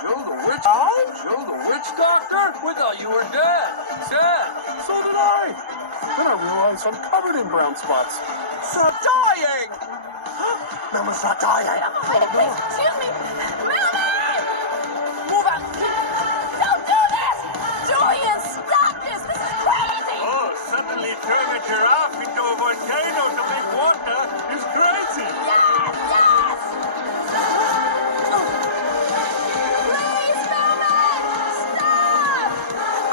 Joe the witch? Joe the witch doctor? We thought you were dead. Dead. So did I. Then I realized I'm covered in brown spots. So dying! Mama's not dying. Please, excuse me. Mama! Move out. Don't do this! Julian, stop this! This is crazy! Oh, suddenly turn a giraffe into a volcano to make water is crazy. Yes! Yes! Please, Mama! Stop!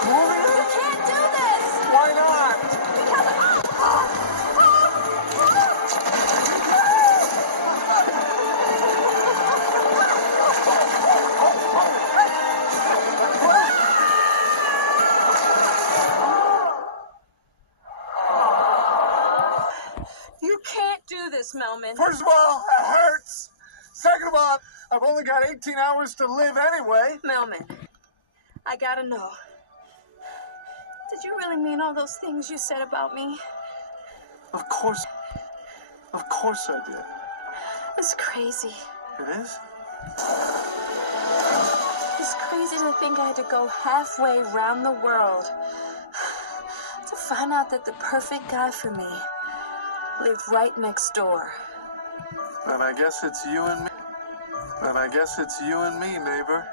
You can't do this! Why not? Because you can't do this, Melman. First of all, it hurts. Second of all, I've only got 18 hours to live anyway. Melman, I gotta know. Did you really mean all those things you said about me? Of course I did. It's crazy. It is? It's crazy to think I had to go halfway around the world to find out that the perfect guy for me lived right next door. Then I guess it's you and me. Neighbor.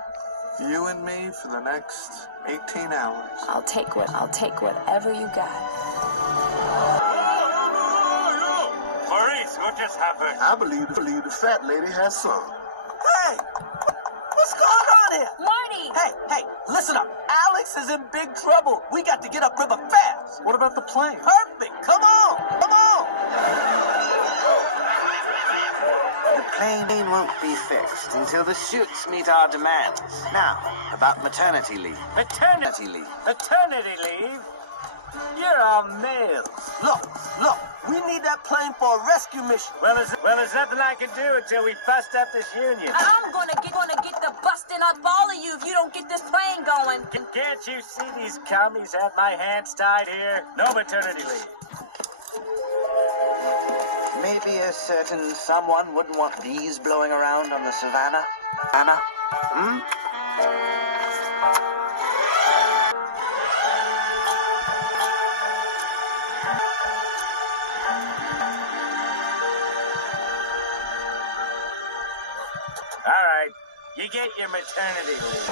You and me for the next 18 hours. I'll take whatever you got. Maurice, what just happened? I believe the fat lady has some. Hey! What's going on here? Marty! Hey, listen up. Alex is in big trouble. We got to get upriver fast. What about the plane? Perfect. Come on. The plane won't be fixed until the suits meet our demands. Now, about maternity leave. Maternity leave. You're a male. Look. We need that plane for a rescue mission. Well, there's nothing I can do until we bust up this union. I'm gonna get the busting up all of you if you don't get this plane going. Can't you see these commies have my hands tied here? No maternity leave. Maybe a certain someone wouldn't want bees blowing around on the savannah. Anna? All right, you get your maternity leave.